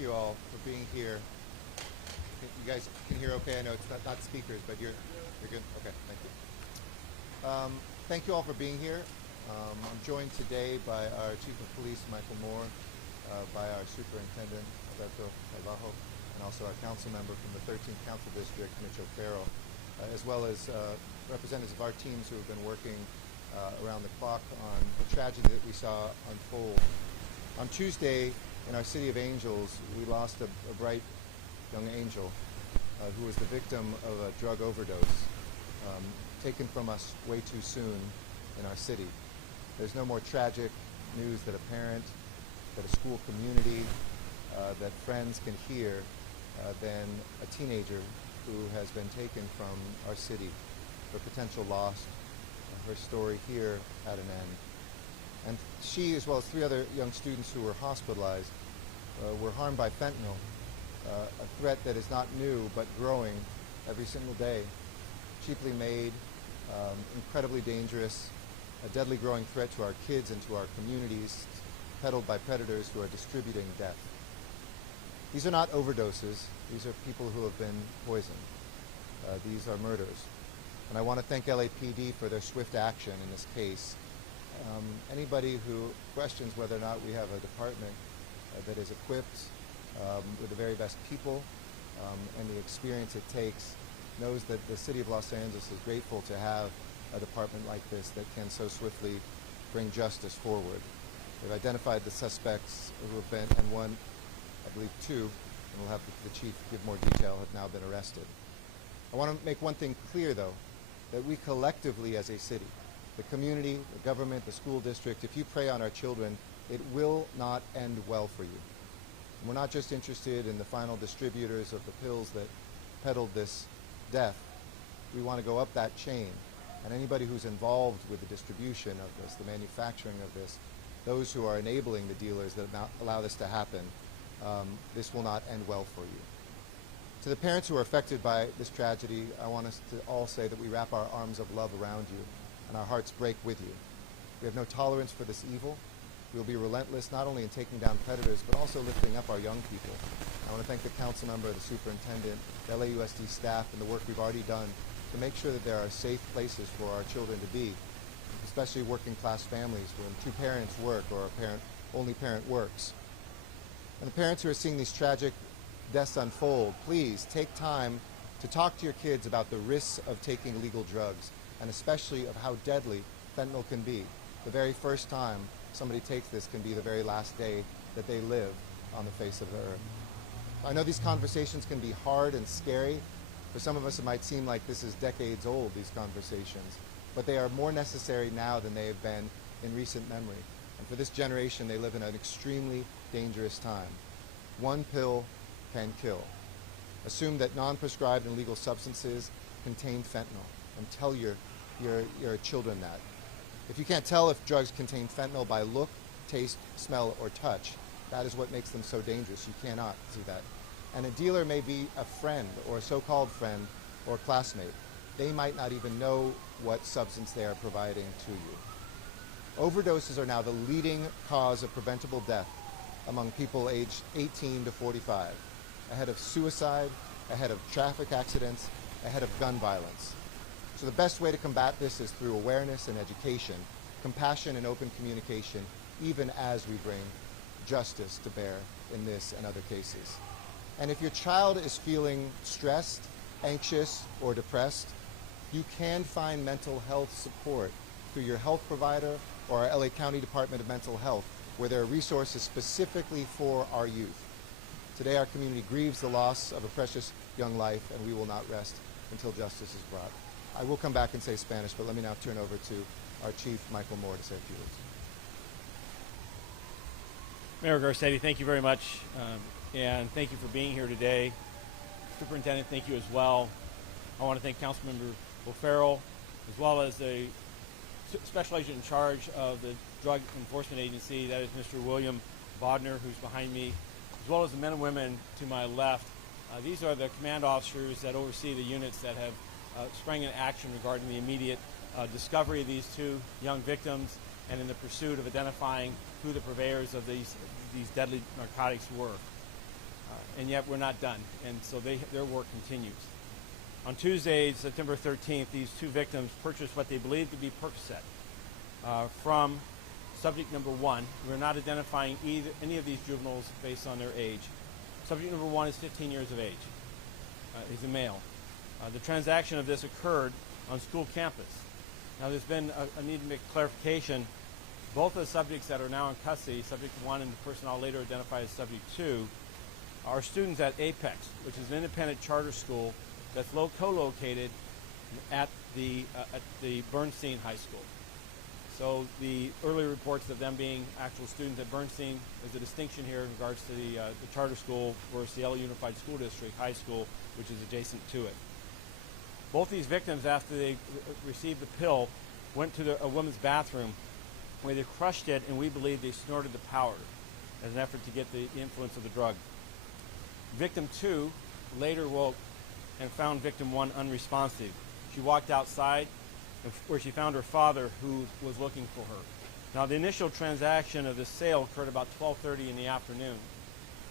you all for being here. You guys can hear okay? I know it's not speakers, but you're good? Okay, thank you. Thank you all for being here. I'm joined today by our Chief of Police, Michael Moore, by our Superintendent, Alberto Calvajo, and also our council member from the 13th Council District, Mitch O'Farrell, as well as representatives of our teams who have been working around the clock on the tragedy that we saw unfold. On Tuesday, in our City of Angels, we lost a bright young angel who was the victim of a drug overdose taken from us way too soon in our city. There's no more tragic news that a parent, that a school community, that friends can hear than a teenager who has been taken from our city for potential loss. Her story here at an end. And she, as well as 3 other young students who were hospitalized, were harmed by fentanyl, a threat that is not new but growing every single day. Cheaply made, incredibly dangerous, a deadly growing threat to our kids and to our communities, peddled by predators who are distributing death. These are not overdoses. These are people who have been poisoned. These are murders. And I want to thank LAPD for their swift action in this case. Anybody who questions whether or not we have a department that is equipped with the very best people and the experience it takes knows that the City of Los Angeles is grateful to have a department like this that can so swiftly bring justice forward. They've identified the suspects who have been, and one, I believe 2, and we'll have the chief give more detail, have now been arrested. I want to make one thing clear, though, that we collectively as a city, the community, the government, the school district, if you prey on our children, it will not end well for you. And we're not just interested in the final distributors of the pills that peddled this death. We want to go up that chain. And anybody who's involved with the distribution of this, the manufacturing of this, those who are enabling the dealers that allow this to happen, this will not end well for you. To the parents who are affected by this tragedy, I want us to all say that we wrap our arms of love around you and our hearts break with you. We have no tolerance for this evil. We will be relentless not only in taking down predators, but also lifting up our young people. I want to thank the council member, the superintendent, the LAUSD staff, and the work we've already done to make sure that there are safe places for our children to be, especially working class families when 2 parents work or only parent works. And the parents who are seeing these tragic deaths unfold, please take time to talk to your kids about the risks of taking illegal drugs, and especially of how deadly fentanyl can be. The very first time somebody takes this can be the very last day that they live on the face of the earth. I know these conversations can be hard and scary. For some of us it might seem like this is decades old, these conversations, but they are more necessary now than they have been in recent memory. And for this generation, they live in an extremely dangerous time. One pill can kill. Assume that non-prescribed and legal substances contain fentanyl, and tell your children that. If you can't tell if drugs contain fentanyl by look, taste, smell, or touch, that is what makes them so dangerous. You cannot see that. And a dealer may be a friend or a so-called friend or classmate. They might not even know what substance they are providing to you. Overdoses are now the leading cause of preventable death among people aged 18 to 45, ahead of suicide, ahead of traffic accidents, ahead of gun violence. So the best way to combat this is through awareness and education, compassion and open communication, even as we bring justice to bear in this and other cases. And if your child is feeling stressed, anxious, or depressed, you can find mental health support through your health provider or our LA County Department of Mental Health, where there are resources specifically for our youth. Today our community grieves the loss of a precious young life, and we will not rest until justice is brought. I will come back and say Spanish, but let me now turn over to our Chief, Michael Moore, to say a few words. Mayor Garcetti, thank you very much, and thank you for being here today. Superintendent, thank you as well. I want to thank Councilmember O'Farrell, as well as the Special Agent in charge of the Drug Enforcement Agency, that is Mr. William Bodner, who's behind me, as well as the men and women to my left. These are the command officers that oversee the units that have sprang into action regarding the immediate discovery of these 2 young victims and in the pursuit of identifying who the purveyors of these deadly narcotics were. and yet we're not done, and so their work continues. On Tuesday, September 13th, these two victims purchased what they believed to be Percocet from subject number one. We're not identifying any of these juveniles based on their age. Subject number one is 15 years of age. He's a male. The transaction of this occurred on school campus. Now there's been a need to make clarification. Both of the subjects that are now in custody, subject one and the person I'll later identify as subject two, are students at Apex, which is an independent charter school that's co-located at the Bernstein High School. So the early reports of them being actual students at Bernstein is a distinction here in regards to the charter school versus the LA Unified School District High School, which is adjacent to it. Both these victims, after they received the pill, went to a woman's bathroom where they crushed it, and we believe they snorted the powder as an effort to get the influence of the drug. Victim two later woke and found victim one unresponsive. She walked outside where she found her father, who was looking for her. Now the initial transaction of the sale occurred about 12:30 in the afternoon,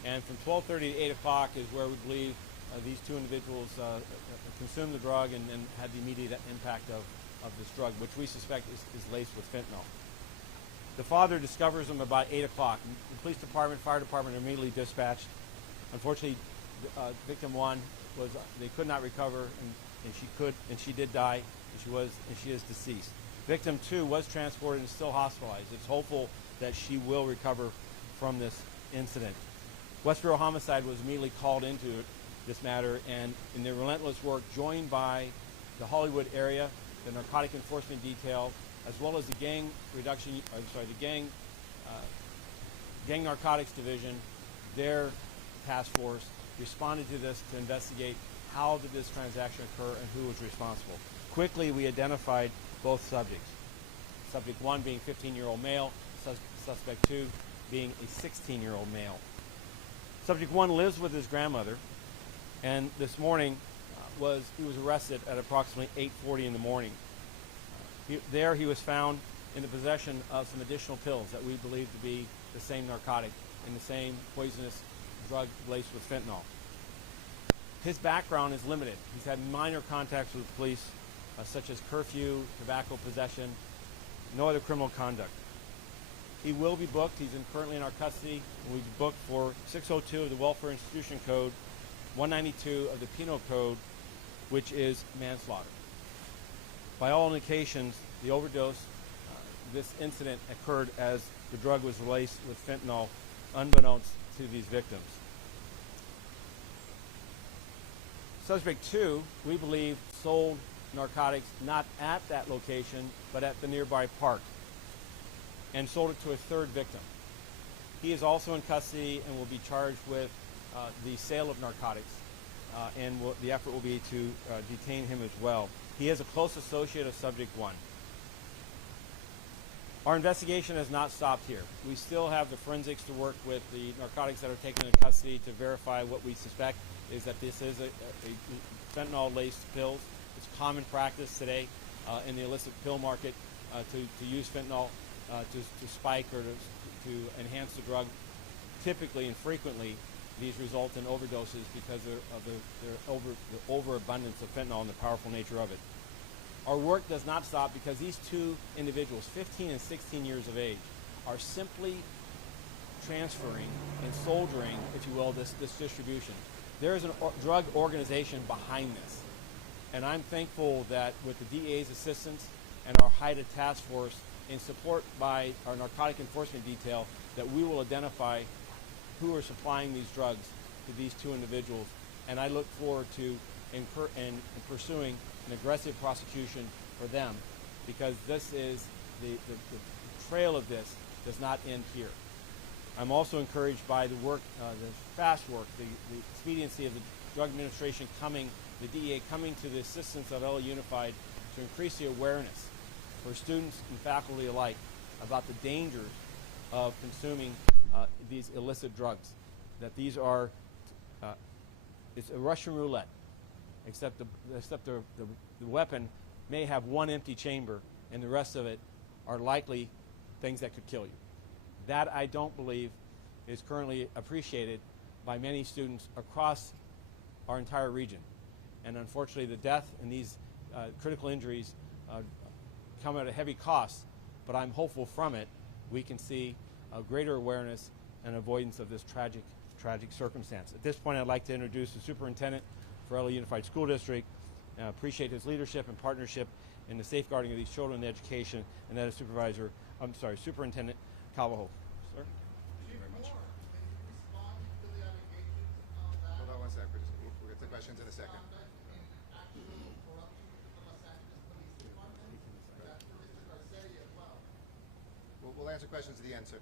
and from 12:30 to 8 o'clock is where we believe these two individuals consumed the drug and had the immediate impact of this drug, which we suspect is laced with fentanyl. The father discovers them about 8 o'clock. The police department, fire department are immediately dispatched. Unfortunately, victim one they could not recover, and she did die, and she is deceased. Victim two was transported and still hospitalized. It's hopeful that she will recover from this incident. Westboro Homicide was immediately called into this matter, and in their relentless work, joined by the Hollywood area, the Narcotic Enforcement Detail, as well as the gang narcotics division, their task force responded to this to investigate how did this transaction occur and who was responsible. Quickly, we identified both subjects. Subject one being 15-year-old male, suspect two being a 16-year-old male. Subject one lives with his grandmother, and this morning he was arrested at approximately 8:40 in the morning. He was found in the possession of some additional pills that we believe to be the same narcotic and the same poisonous drug laced with fentanyl. His background is limited. He's had minor contacts with the police, such as curfew, tobacco possession, no other criminal conduct. He will be booked. He's currently in our custody. We'll be booked for 602 of the Welfare Institution Code, 192 of the Penal Code, which is manslaughter. By all indications, the overdose, this incident occurred as the drug was laced with fentanyl, unbeknownst to these victims. Suspect two, we believe, sold narcotics not at that location, but at the nearby park, and sold it to a third victim. He is also in custody and will be charged with the sale of narcotics, and the effort will be to detain him as well. He is a close associate of subject one. Our investigation has not stopped here. We still have the forensics to work with the narcotics that are taken into custody to verify what we suspect is that this is a fentanyl-laced pills. It's common practice today in the illicit pill market to use fentanyl to spike or to enhance the drug. Typically and frequently, these result in overdoses because of the overabundance of fentanyl and the powerful nature of it. Our work does not stop because these two individuals, 15 and 16 years of age, are simply transferring and soldiering, if you will, this distribution. There is a drug organization behind this. And I'm thankful that with the DEA's assistance and our HIDTA task force, in support by our Narcotic Enforcement Detail, that we will identify who are supplying these drugs to these two individuals. And I look forward to pursuing an aggressive prosecution for them, because this is the trail of this does not end here. I'm also encouraged by the work, the fast work, the expediency of the Drug Administration the DEA coming to the assistance of LA Unified to increase the awareness for students and faculty alike about the dangers of consuming these illicit drugs. That these are, it's a Russian roulette, except the weapon may have one empty chamber and the rest of it are likely things that could kill you. That I don't believe is currently appreciated by many students across our entire region. And unfortunately, the death and these critical injuries come at a heavy cost, but I'm hopeful from it we can see a greater awareness and avoidance of this tragic circumstance. At this point, I'd like to introduce the superintendent for LA Unified School District. Appreciate his leadership and partnership in the safeguarding of these children and education, and that is Superintendent Calvajo. Sir? Thank you very much. Hold on one sec. We'll get to questions in a second. We'll answer questions at the end, sir.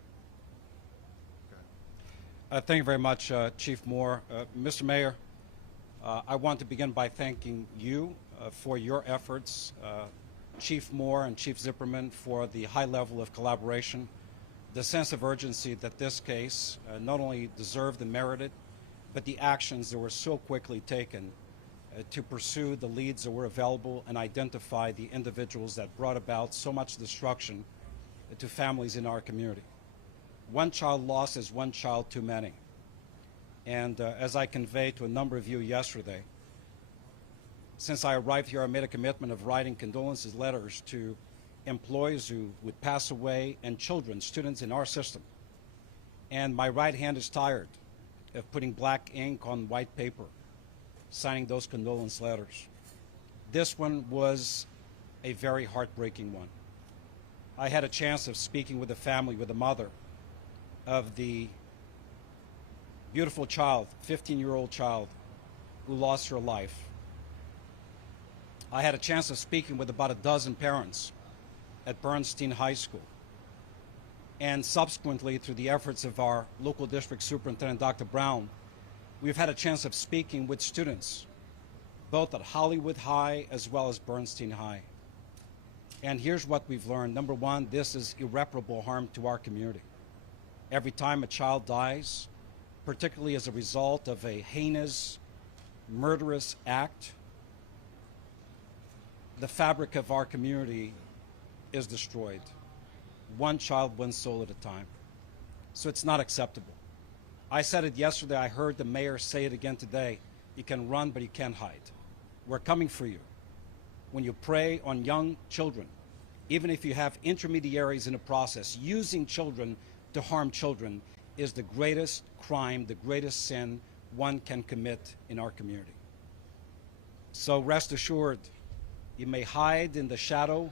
Thank you very much, Chief Moore. Mr. Mayor, I want to begin by thanking you for your efforts, Chief Moore and Chief Zipperman, for the high level of collaboration, the sense of urgency that this case not only deserved and merited, but the actions that were so quickly taken to pursue the leads that were available and identify the individuals that brought about so much destruction to families in our community. One child lost is one child too many. And as I conveyed to a number of you yesterday, since I arrived here, I made a commitment of writing condolences letters to employees who would pass away and children, students in our system. And my right hand is tired of putting black ink on white paper, signing those condolence letters. This one was a very heartbreaking one. I had a chance of speaking with the family, with the mother of the beautiful child, 15-year-old child, who lost her life. I had a chance of speaking with about a dozen parents at Bernstein High School. And subsequently, through the efforts of our local district superintendent, Dr. Brown, we've had a chance of speaking with students, both at Hollywood High as well as Bernstein High. And here's what we've learned. Number one, this is irreparable harm to our community. Every time a child dies, particularly as a result of a heinous, murderous act, the fabric of our community is destroyed. One child, one soul at a time. So it's not acceptable. I said it yesterday, I heard the mayor say it again today. You can run, but you can't hide. We're coming for you. When you prey on young children, even if you have intermediaries in the process, using children to harm children is the greatest crime, the greatest sin one can commit in our community. So rest assured, you may hide in the shadow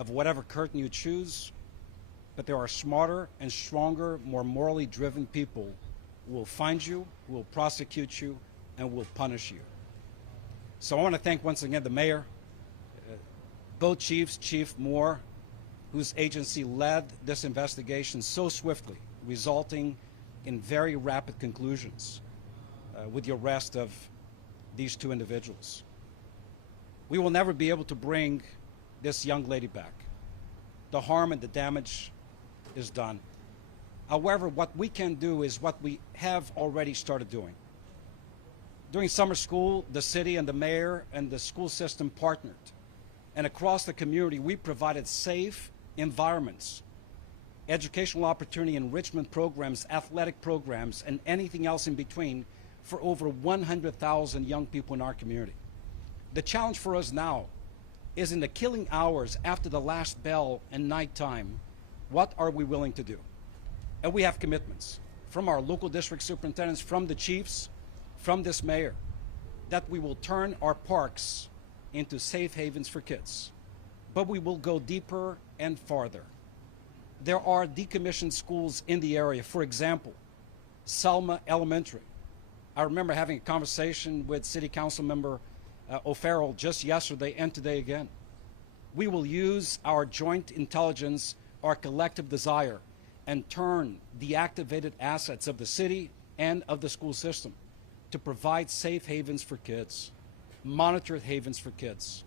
of whatever curtain you choose, but there are smarter and stronger, more morally driven people who will find you, who will prosecute you, and will punish you. So I want to thank once again the mayor, both chiefs, Chief Moore, whose agency led this investigation so swiftly, resulting in very rapid conclusions with the arrest of these two individuals. We will never be able to bring this young lady back. The harm and the damage is done. However, what we can do is what we have already started doing. During summer school, the city and the mayor and the school system partnered. And across the community, we provided safe environments, educational opportunity enrichment programs, athletic programs, and anything else in between for over 100,000 young people in our community. The challenge for us now is in the killing hours after the last bell and nighttime, what are we willing to do? And we have commitments from our local district superintendents, from the chiefs, from this mayor, that we will turn our parks into safe havens for kids. But we will go deeper and farther. There are decommissioned schools in the area. For example, Selma Elementary. I remember having a conversation with City Council member O'Farrell just yesterday and today again. We will use our joint intelligence, our collective desire, and turn the activated assets of the city and of the school system to provide safe havens for kids, monitored havens for kids,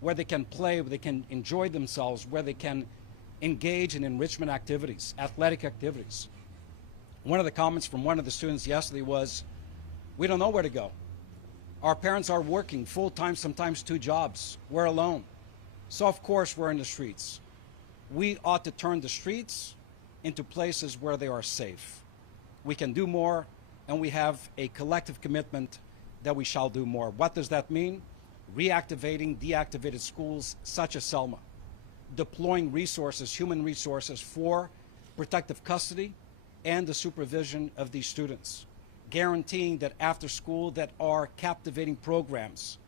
where they can play, where they can enjoy themselves, where they can engage in enrichment activities, athletic activities. One of the comments from one of the students yesterday was, we don't know where to go. Our parents are working full-time, sometimes 2 jobs. We're alone. So of course we're in the streets. We ought to turn the streets into places where they are safe. We can do more, and we have a collective commitment that we shall do more. What does that mean? Reactivating deactivated schools such as Selma, deploying resources, human resources for protective custody and the supervision of these students, guaranteeing that after school that are captivating programs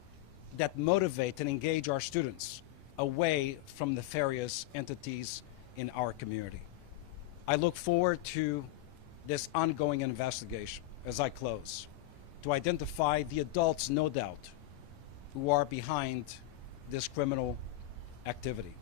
that motivate and engage our students away from nefarious entities in our community. I look forward to this ongoing investigation as I close, to identify the adults, no doubt, who are behind this criminal activity.